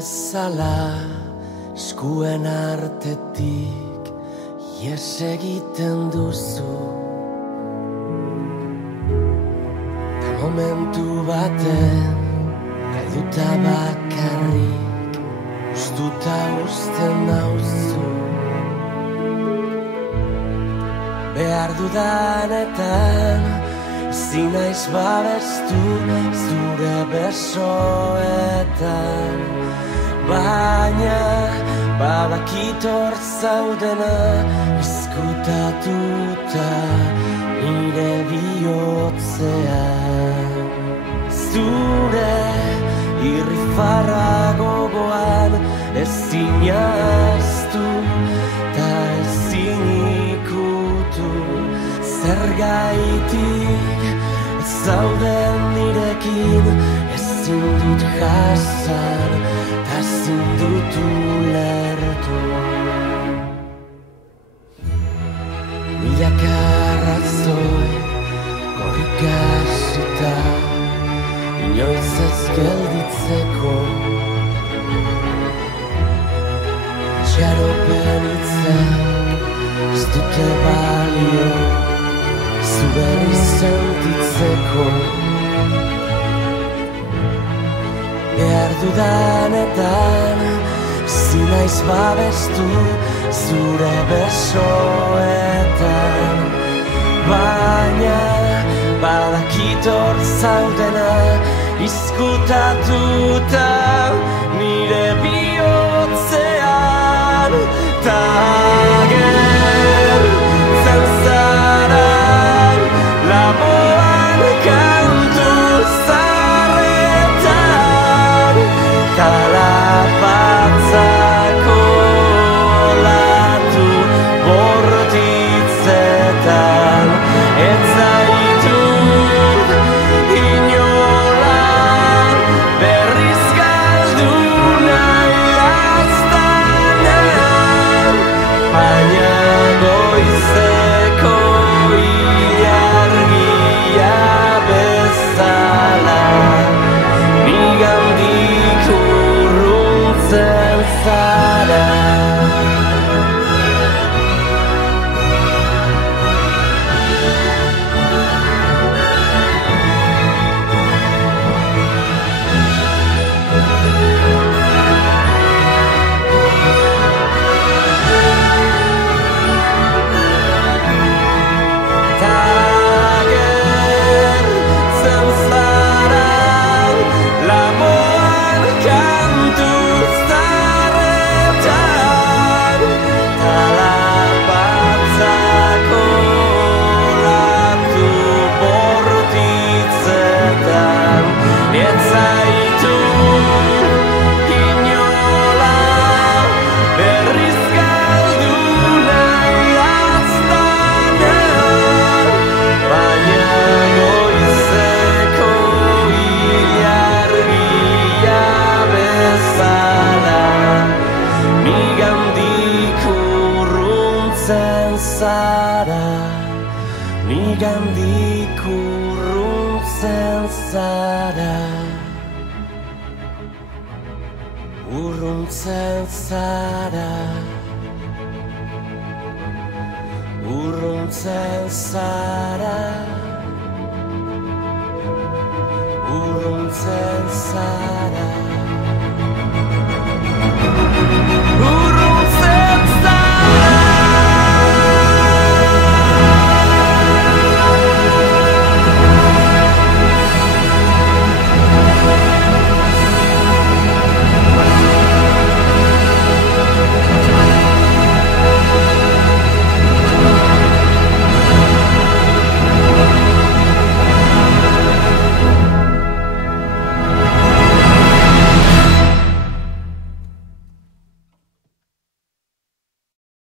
bezala eskuen artetik ies egiten duzu. Ta momentu baten galduta bakarrik ustuta uzten nauzu. Behar dudanetan ezin naiz babestu zure besoetan, baina badakit hor zaudena izkutatuta nire bihotzean. Zure irrifarra gogoan ezin ahaztu ta ezin ikutu. Zergaitik ez zauden nirekin ezin dut jasan ta ezin dut ulertu. Milaka arrazoi korrikasita inoiz ez gelditzeko. Itxaropen hitzak ez dute balio zu berriz sentitzeko. Behar dudanetan ezin naiz babestu zure besoetan, baina badakit hor zaudena izkutatuta nire bihotzean. Ta agertzen zara laboan kantu zaharretan, ta lapatzako latu bortitzetan. Ez zaitut inola berriz galdu nahi laztanan, baina goizeko ilargia bezala nigandik urruntzen zara. Nigandik urruntzen zara, urruntzen zara, urruntzen zara, urruntzen zara.